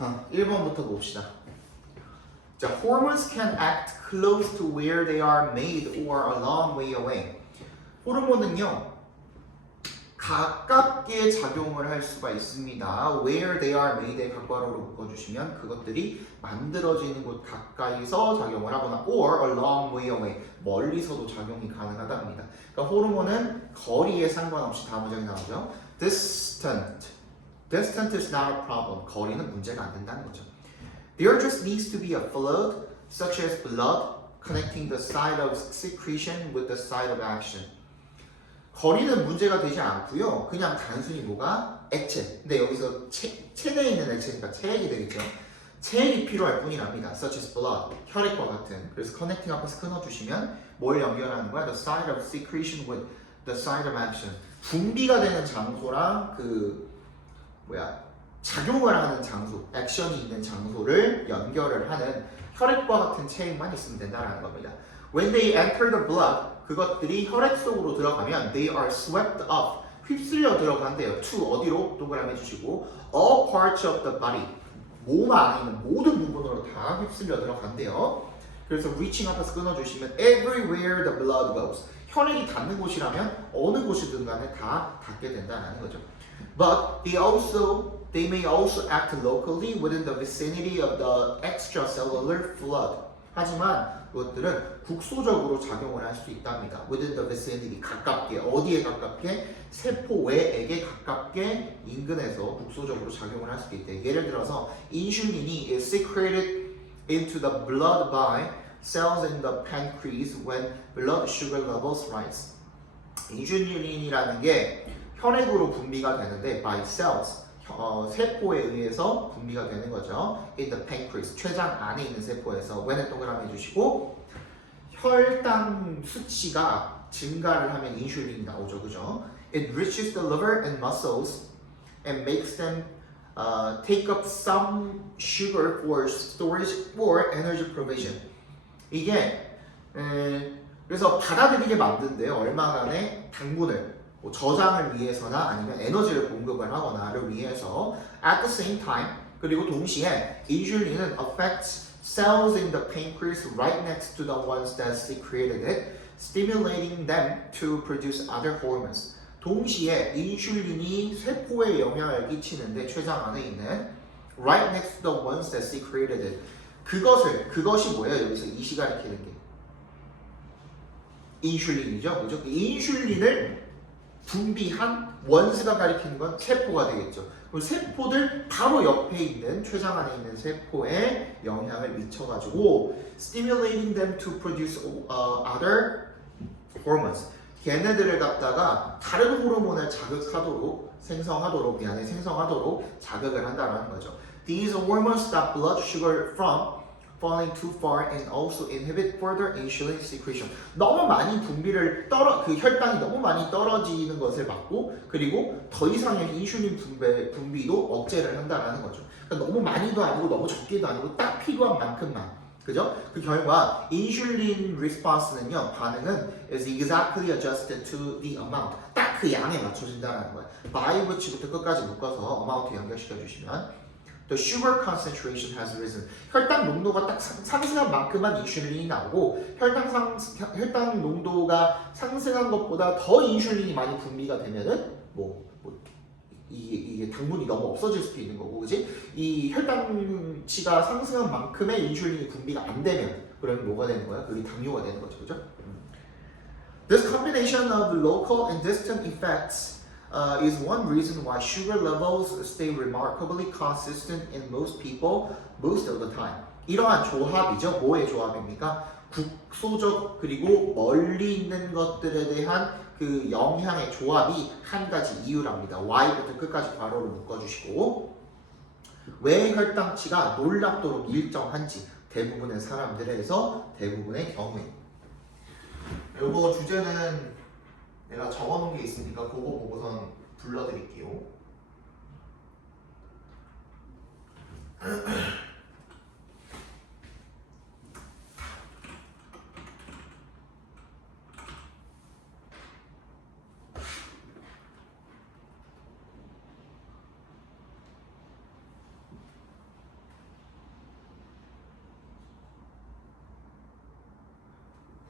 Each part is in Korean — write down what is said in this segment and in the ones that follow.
1번부터 봅시다. 자, hormones can act close to where they are made or a long way away. 호르몬은요, 가깝게 작용을 할 수가 있습니다. Where they are made에 각괄호로 묶어주시면 그것들이 만들어지는 곳 가까이서 작용을 하거나 or a long way away, 멀리서도 작용이 가능하답니다. 그러니까 호르몬은 거리에 상관없이 다무적이 나오죠. Distant is not a problem. 거리는 문제가 안 된다는 거죠. There just needs to be a flow, such as blood, connecting the site of secretion with the site of action. 거리는 문제가 되지 않고요. 그냥 단순히 뭐가? 액체. 근데 여기서 체내에 있는 액체니까 체액이 되겠죠. 체액이 필요할 뿐이랍니다. Such as blood, 혈액과 같은. 그래서 connecting 앞에서 끊어주시면 뭘 연결하는 거야? The site of secretion with the site of action. 분비가 되는 장소랑 작용을 하는 장소, 액션이 있는 장소를 연결을 하는 혈액과 같은 체액만 있으면 된다는 겁니다. When they enter the blood, 그것들이 혈액 속으로 들어가면 they are swept up, 휩쓸려 들어간대요. to 어디로? 동그라미 해주시고 all parts of the body, 몸 안에 있는 모든 부분으로 다 휩쓸려 들어간대요. 그래서 reaching 앞에서 끊어주시면 everywhere the blood goes, 혈액이 닿는 곳이라면 어느 곳이든 간에 다 닿게 된다는 거죠. But they may also act locally within the vicinity of the extracellular fluid. 하지만 그것들은 국소적으로 작용을 할 수 있답니다. Within the vicinity, 가깝게, 어디에 가깝게? 세포 외액에 가깝게 인근에서 국소적으로 작용을 할 수 있대. 예를 들어서 인슐린이 is secreted into the blood by cells in the pancreas when blood sugar levels rise. 인슐린이라는 게 혈액으로 분비가 되는데 by cells, 세포에 의해서 분비가 되는 거죠. In the pancreas, 췌장 안에 있는 세포에서 when에 동그라미 해주시고 혈당 수치가 증가를 하면 인슐린이 나오죠. 그죠? It reaches the liver and muscles and makes them take up some sugar for storage or energy provision. 이게 그래서 받아들이게 만든대요. 얼마간의 당분을 저장을 위해서나 아니면 에너지를 공급을 하거나를 위해서 at the same time, 그리고 동시에 인슐린은 affects cells in the pancreas right next to the ones that secreted it, stimulating them to produce other hormones. 동시에 인슐린이 세포에 영향을 끼치는데 췌장 안에 있는 right next to the ones that secreted it. 그것이 뭐예요? 여기서 이시 가리키는 게 인슐린이죠. 그죠? 인슐린을 분비한 원스가 가리키는 건 세포가 되겠죠. 그럼 세포들 바로 옆에 있는 췌장 안에 있는 세포에 영향을 미쳐가지고 stimulating them to produce other hormones. 걔네들을 갖다가 다른 호르몬을 생성하도록 자극을 한다는 거죠. These hormones stop blood sugar from falling too far and also inhibit further insulin secretion. 너무 많이 그 혈당이 너무 많이 떨어지는 것을 막고 그리고 더 이상의 인슐린 분비도 억제를 한다는 거죠. 그러니까 너무 많이도 아니고 너무 적게도 아니고 딱 필요한 만큼만. 그죠? 그 결과 인슐린 response는요, 반응은 is exactly adjusted to the amount. 딱 그 양에 맞춰진다는 거예요. by which부터 끝까지 묶어서 amount 연결시켜 주시면 The sugar concentration has risen. 혈당 농도가 딱 상승한 만큼만 인슐린이 나오고 혈당 농도가 상승한 것보다 더 인슐린이 많이 분비가 되면은 이게 당분이 너무 없어질 수도 있는 거고, 그지? 이 혈당치가 상승한 만큼의 인슐린이 분비가 안 되면 그러면 뭐가 되는 거야? 그게 당뇨가 되는 거죠, 그죠? This combination of local and distant effects is one reason why sugar levels stay remarkably consistent in most people most of the time. 이러한 조합이죠. 뭐의 조합입니까? 국소적 그리고 멀리 있는 것들에 대한 그 영향의 조합이 한 가지 이유랍니다. Y부터 끝까지 괄호를 묶어주시고 왜 혈당치가 놀랍도록 일정한지 대부분의 사람들에서 대부분의 경우에 요거 주제는 내가 적어놓은 게 있으니까 그거 보고선 불러드릴게요.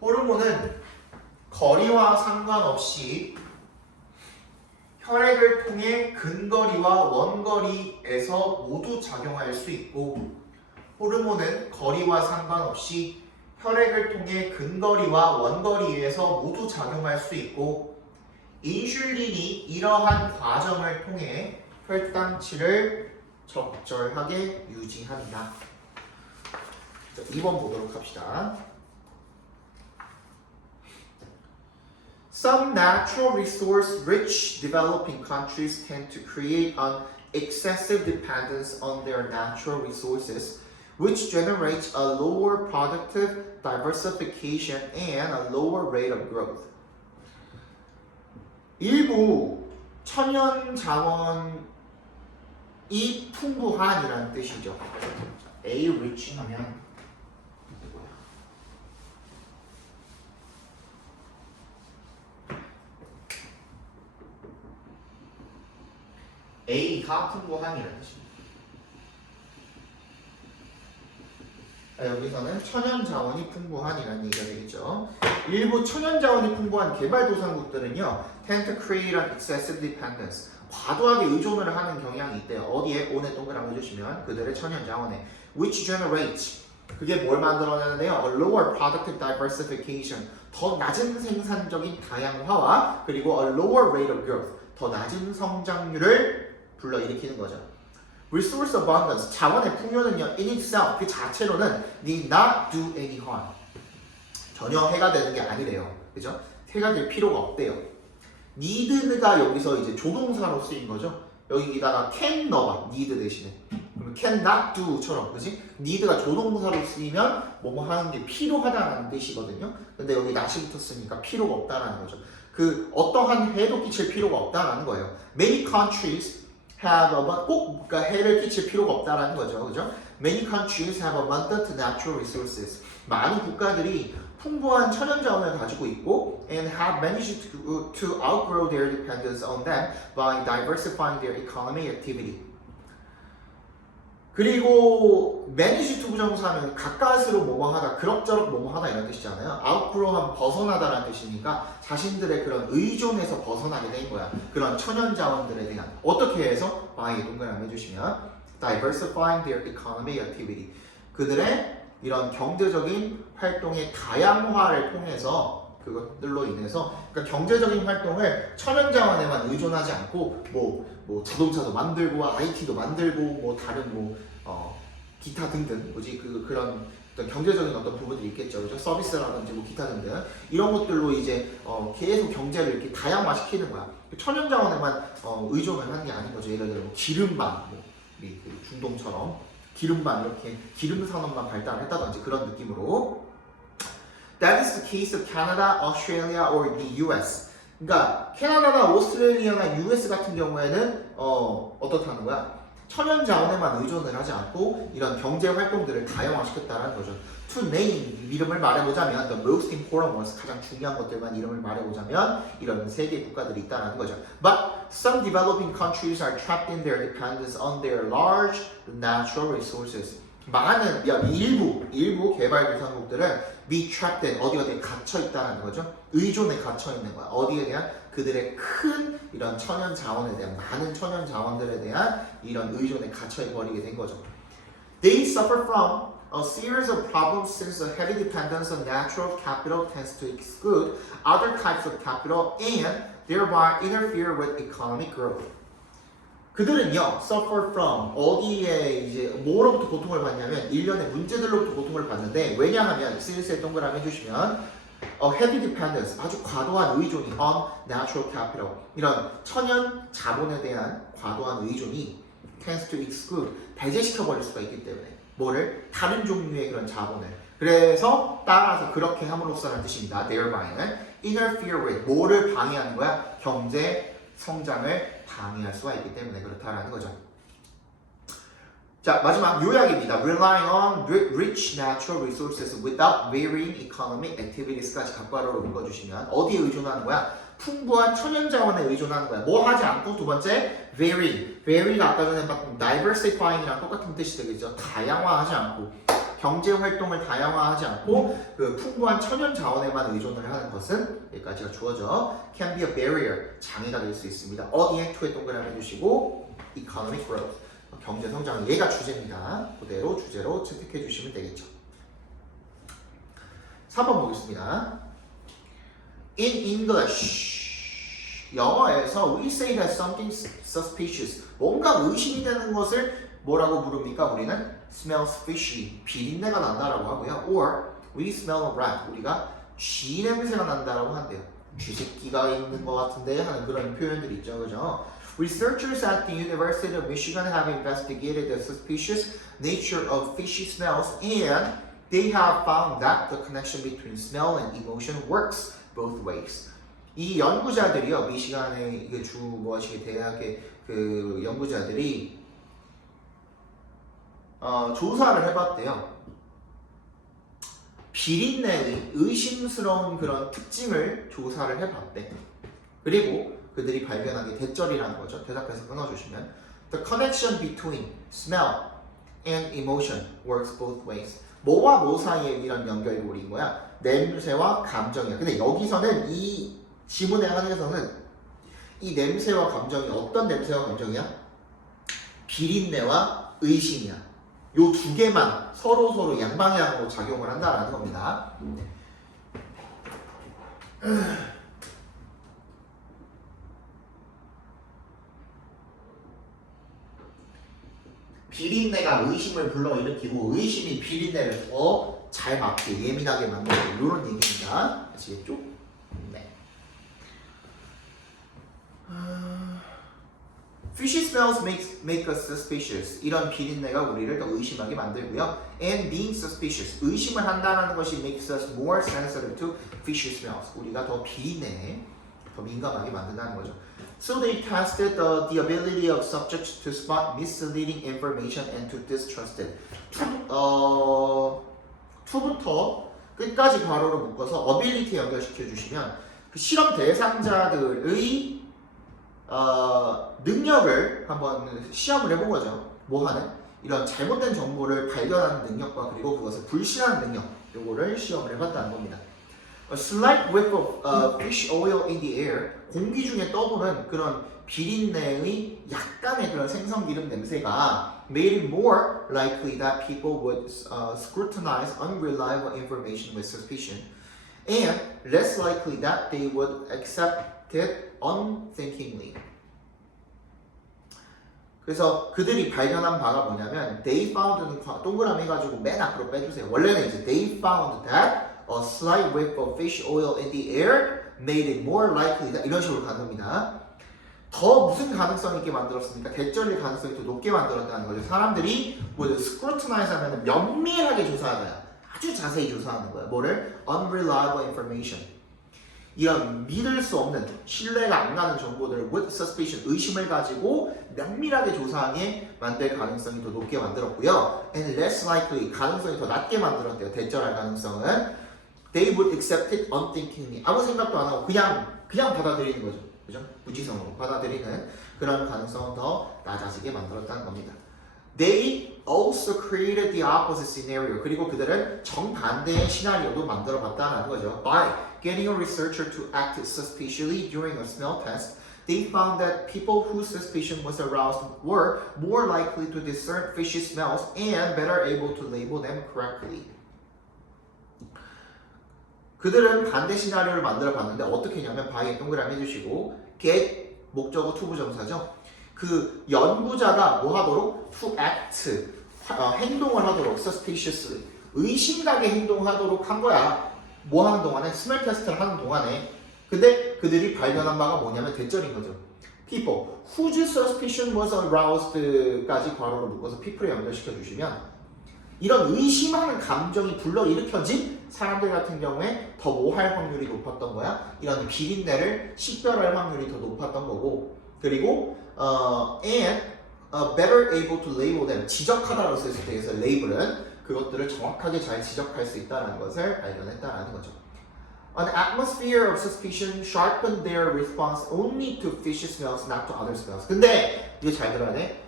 호르몬은 거리와 상관없이 혈액을 통해 근거리와 원거리에서 모두 작용할 수 있고, 호르몬은 거리와 상관없이 혈액을 통해 근거리와 원거리에서 모두 작용할 수 있고, 인슐린이 이러한 과정을 통해 혈당치를 적절하게 유지한다. 2번 보도록 합시다. Some natural resource rich developing countries tend to create an excessive dependence on their natural resources, which generates a lower productive diversification and a lower rate of growth. 일부 천연 자원이 풍부한이라는 뜻이죠. A rich 하면 A가 풍부한이라는 뜻입니다. 여기서는 천연 자원이 풍부한이라는 얘기가 되겠죠. 일부 천연 자원이 풍부한 개발도상국들은요, tend to create an excessive dependence. 과도하게 의존을 하는 경향이 있대요. 어디에? 온에 동그라미 해주시면 그들의 천연 자원에 which generates. 그게 뭘 만들어내는데요? A lower productive diversification. 더 낮은 생산적인 다양화와 그리고 a lower rate of growth. 더 낮은 성장률을 불러일으키는 거죠. Resource abundance, 자원의 풍요는요, in itself, 그 자체로는 need not do any harm. 전혀 해가 되는 게 아니래요. 그죠? 해가 될 필요가 없대요. need가 여기서 이제 조동사로 쓰인 거죠. 여기다가 can 넣어봐, need 대신에. 그러면 can not do처럼, 그지? need가 조동사로 쓰이면 뭐뭐 하는 게 필요하다는 뜻이거든요. 근데 여기 not이 붙었으니까 필요가 없다라는 거죠. 그 어떠한 해도 끼칠 필요가 없다라는 거예요. Many countries have 꼭 그러니까 해를 끼칠 필요가 없다라는 거죠, 그죠? Many countries have abundant natural resources. 많은 국가들이 풍부한 천연 자원을 가지고 있고, and have managed to outgrow their dependence on them by diversifying their economic activity. 그리고 manage to 부정사는 가까스로 뭐뭐하다, 그럭저럭 뭐뭐하다 이런 뜻이잖아요. outgrow 하면 벗어나다라는 뜻이니까 자신들의 그런 의존에서 벗어나게 된 거야. 그런 천연 자원들에 대한 어떻게 해서 by 동그라미 해주시면 diversifying their economic activity. 그들의 이런 경제적인 활동의 다양화를 통해서 그것들로 인해서 그러니까 경제적인 활동을 천연 자원에만 의존하지 않고 뭐 자동차도 만들고 IT도 만들고 뭐 다른 기타 등등 뭐지 그런 어떤 경제적인 어떤 부분들이 있겠죠, 그죠? 서비스라든지 뭐 기타 등등 이런 것들로 이제 계속 경제를 이렇게 다양화시키는 거야. 천연 자원에만 의존을 하는 게 아닌 거죠. 예를 들어 기름반 중동처럼 기름반 이렇게 기름 산업만 발달했다든지 그런 느낌으로. That is the case of Canada, Australia, or the US. 그러니까 캐나다나 오스트레일리아나 US 같은 경우에는 어떻다는 거야? 천연 자원에만 의존을 하지 않고 이런 경제 활동들을 다양화시켰다는 거죠. To name, 이름을 말해보자면 the most important ones, 가장 중요한 것들만 이름을 말해보자면 이런 세 개의 국가들이 있다는 거죠. But some developing countries are trapped in their dependence on their large natural resources. 많은 일부 개발도상국들은 be trapped in 어디에 갇혀 있다는 거죠. 의존에 갇혀 있는 거야. 어디에 대한? 그들의 큰 이런 천연 자원에 대한 많은 천연 자원들에 대한 이런 의존에 갇혀 버리게 된 거죠. They suffer from a series of problems since a heavy dependence on natural capital tends to exclude other types of capital and thereby interfere with economic growth. 그들은요, suffer from 어디에 이제 뭐로부터 고통을 받냐면 일련의 문제들로부터 고통을 받는데 왜냐하면 since에 동그라미 해주시면 heavy dependence 아주 과도한 의존이 on natural capital 이런 천연 자본에 대한 과도한 의존이 tends to exclude 배제시켜 버릴 수가 있기 때문에 뭐를? 다른 종류의 그런 자본을 그래서 따라서 그렇게 함으로써라는 뜻입니다. thereby interfere with 뭐를 방해하는 거야? 경제 성장을 방해할 수가 있기 때문에 그렇다라는 거죠. 자, 마지막 요약입니다. Relying on rich natural resources without varying economic activities까지 각괄호로 묶어주시면 어디에 의존하는 거야? 풍부한 천연 자원에 의존하는 거야. 뭐 하지 않고 두 번째 vary가 아까 전에 봤던 diversifying이랑 똑같은 뜻이 되겠죠. 다양화하지 않고 경제 활동을 다양화하지 않고 그 풍부한 천연 자원에만 의존을 하는 것은 여기까지가 주어져 can be a barrier 장애가 될 수 있습니다. 어디에 투에 동그라미 해주시고 economic growth 경제 성장 얘가 주제입니다. 그대로 주제로 채택해 주시면 되겠죠. 3번 보겠습니다. In English 영어에서 we say that something suspicious 뭔가 의심이 되는 것을 뭐라고 부릅니까? 우리는 smells fishy 비린내가 난다라고 하고요. Or we smell a rat 우리가 쥐 냄새가 난다라고 한대요. 쥐새끼가 있는 것 같은데 하는 그런 표현들이 있죠. 그죠? Researchers at the University of Michigan have investigated the suspicious nature of fishy smells and they have found that the connection between smell and emotion works both ways. 이 연구자들이요, 미시간의 이게 주 뭐시기 대학의 그 연구자들이 조사를 해봤대요. 비린내의 의심스러운 그런 특징을 조사를 해봤대. 그리고 그들이 발견한 게 대절이라는 거죠. 대답해서 끊어주시면 The connection between smell and emotion works both ways. 뭐와 뭐 사이에 이런 연결고리인 거야? 냄새와 감정이야. 근데 여기서는 이 지문의 한에서는 이 냄새와 감정이 어떤 냄새와 감정이야? 비린내와 의심이야. 요 두 개만 서로 양방향으로 작용을 한다라는 겁니다. 비린내가 의심을 불러일으키고 의심이 비린내를 더 잘 맡게 예민하게 만드는 이런 얘기입니다. 아시겠죠? 네. Fishy smells make us suspicious. 이런 비린내가 우리를 더 의심하게 만들고요. And being suspicious, 의심을 한다는 것이 makes us more sensitive to fishy smells. 우리가 더 비린내에 더 민감하게 만든다는 거죠. So they tested the ability of subjects to spot misleading information and to distrust it. 2부터 끝까지 괄호로 묶어서 ability 연결시켜 주시면 그 실험 대상자들의 능력을 한번 시험을 해본 거죠. 뭐 하는? 이런 잘못된 정보를 발견하는 능력과 그리고 그것을 불신하는 능력 요거를 시험을 해봤다는 겁니다. A slight whiff of fish oil in the air 공기 중에 떠도는 그런 비린내의 약간의 그런 생선기름 냄새가 made it more likely that people would scrutinize unreliable information with suspicion and less likely that they would accept it unthinkingly. 그래서 그들이 발견한 바가 뭐냐면 they found는 동그라미 가지고 맨 앞으로 빼주세요. 원래는 이제 they found that a slight whiff of fish oil in the air made it more likely that 이런 식으로 가는 겁니다. 더 무슨 가능성 있게 만들었습니까? 대절일 가능성이 더 높게 만들었다는 거죠. 사람들이 뭐를 scrutinize 하면 면밀하게 조사하는 아주 자세히 조사하는 거야. 뭐를? unreliable information. 이런 믿을 수 없는 신뢰가 안 가는 정보들을 with suspicion 의심을 가지고 면밀하게 조사하게 만들 가능성이 더 높게 만들었고요. and less likely 가능성이 더 낮게 만들었대요. 대절할 가능성은 they would accept it unthinkingly 아무 생각도 안 하고 그냥 받아들이는 거죠. 그죠? 무지성으로 받아들이는 그런 가능성은 더 낮아지게 만들었다는 겁니다. They also created the opposite scenario. 그리고 그들은 정반대의 시나리오도 만들어 봤다는 거죠. By getting a researcher to act suspiciously during a smell test, they found that people whose suspicion was aroused were more likely to discern fishy smells and better able to label them correctly. 그들은 반대 시나리오를 만들어 봤는데 어떻게 했냐면 by에 동그라미 해주시고 get 목적어 투부정사죠. 그 연구자가 뭐 하도록 to act 행동을 하도록 suspiciously 의심가게 행동하도록 한 거야. 뭐 하는 동안에 스멜 테스트를 하는 동안에 근데 그들이 발견한 바가 뭐냐면 대절인 거죠. people whose suspicion was aroused까지 괄호로 묶어서 people에 연결시켜 주시면 이런 의심하는 감정이 불러일으켜진 사람들 같은 경우에 더 뭐 할 확률이 높았던 거야? 이런 비린내를 식별할 확률이 더 높았던 거고 그리고 and better able to label them 지적하다라고 쓸 수 있어서 label은 그것들을 정확하게 잘 지적할 수 있다는 것을 발견했다라는 거죠. An atmosphere of suspicion sharpened their response only to fishy smells, not to other smells. 근데 이거 잘 들어야 돼.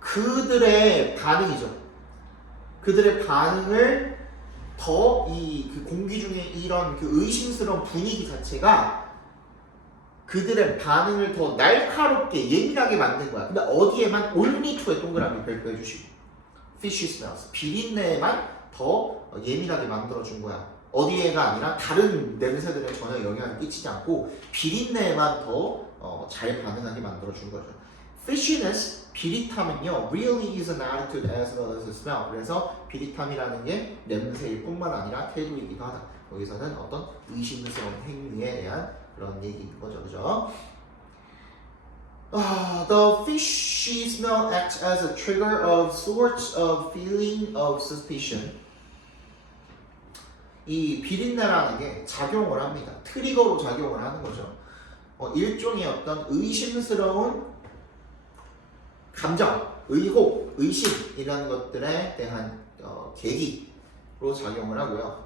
그들의 반응이죠. 그들의 반응을 더 이 그 공기 중에 이런 그 의심스러운 분위기 자체가 그들의 반응을 더 날카롭게 예민하게 만든 거야. 근데 어디에만 only to에 동그라미 별표해 주시고 fishy smells 비린내에만 더 예민하게 만들어 준 거야. 어디에가 아니라 다른 냄새들에 전혀 영향을 끼치지 않고 비린내에만 더 잘 반응하게 만들어 준 거죠. Fishiness, 비릿함은요, really is an attitude as well as a smell. 그래서 비릿함이라는 게 냄새일 뿐만 아니라 태도이기도 하다. 여기서는 어떤 의심스러운 행위에 대한 그런 얘기인 거죠, 그죠? The fishy smell acts as a trigger of sorts of feeling of suspicion. 이 비린내라는 게 작용을 합니다. 트리거로 작용을 하는 거죠. 일종의 어떤 의심스러운 감정, 의혹, 의심 이런 것들에 대한 계기로 작용을 하고요.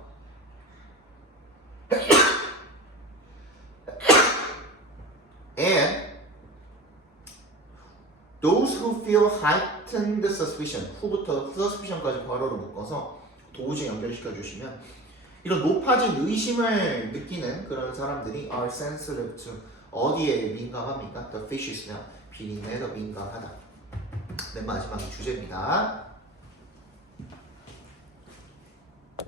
And those who feel heightened suspicion, who부터 suspicion까지 괄호로 묶어서 도우지 연결시켜 주시면 이런 높아진 의심을 느끼는 그런 사람들이 are sensitive to 어디에 민감합니까? The fishy smell, 비린내에 더 민감하다. 맨 마지막이 주제입니다.